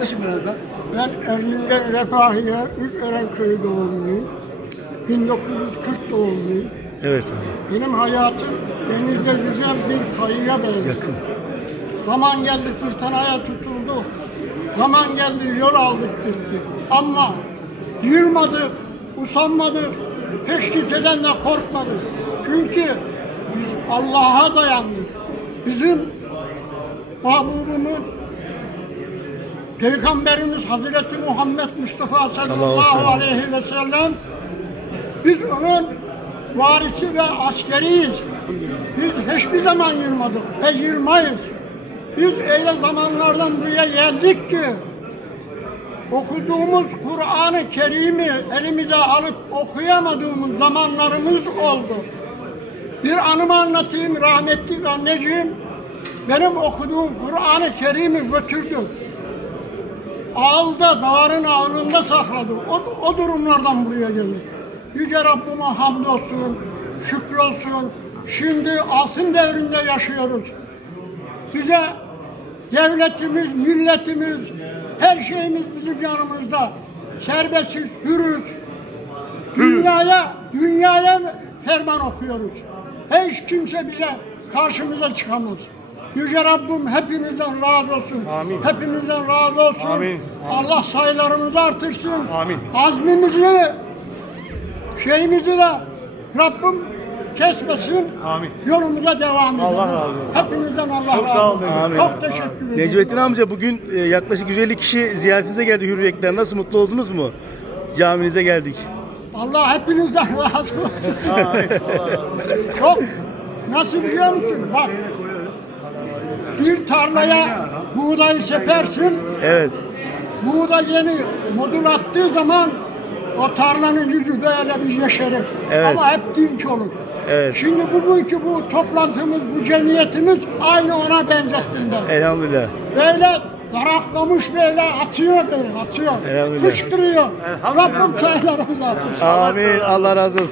Yaklaşın biraz. Ben Erzincan Refahiye, Üç Erenköy doğumluyum. 1940 doğumluyum. Evet abi. Benim hayatım denizde yüzen bir kayıya benziyor. Yakın. Zaman geldi fırtınaya tutulduk. Zaman geldi yol aldık gittik. Ama yılmadık, usanmadık. Hiç kimseden de korkmadık. Çünkü biz Allah'a dayandık. Bizim mahbubumuz Peygamberimiz Hazreti Muhammed Mustafa sallallahu aleyhi ve sellem biz onun varisi ve askeriyiz. Biz hiçbir zaman yılmadık ve yılmayız. Biz öyle zamanlardan buraya geldik ki okuduğumuz Kur'an-ı Kerim'i elimize alıp okuyamadığımız zamanlarımız oldu. Bir anımı anlatayım rahmetli anneciğim. Benim okuduğum Kur'an-ı Kerim'i götürdü. Ağılda, dağların ağırlığında sakladı. O, o durumlardan buraya geldik. Yüce Rabbime hamdolsun, şükrolsun. Şimdi altın devrinde yaşıyoruz. Bize devletimiz, milletimiz, her şeyimiz bizim yanımızda. Serbestiz, hürüz. Dünyaya, dünyaya ferman okuyoruz. Hiç kimse bize karşımıza çıkamaz. Yüce Rabbim hepinizden razı olsun. Amin. Hepinizden razı olsun. Amin. Allah sayılarımızı artırsın. Amin. Azmimizi, şeyimizi de Rabbim kesmesin. Amin. Yolumuza devam edelim. Allah razı olsun. Hepinizden Allah Çok razı sağ olun. olsun. Çok teşekkür ederim. Necmettin amca bugün e, yaklaşık 150 kişi ziyaretinize geldi Hürriyetler. Nasıl mutlu oldunuz mu? Caminize geldik. Allah hepinizden razı olsun. Çok nasıl biliyor musun? Bak bir tarlaya buğdayı sepersin. Evet. Buğday yeni modul attığı zaman o tarlanın yüzü böyle bir yeşerir. Evet. Ama hep dinç olur. Evet. Şimdi bugünkü bu toplantımız, bu cemiyetimiz aynı ona benzettim ben. Elhamdülillah. Böyle daraklamış böyle atıyor böyle atıyor. Elhamdülillah. Fışkırıyor. Rabbim sayılarımızı artırsın. Amin. Allah razı olsun.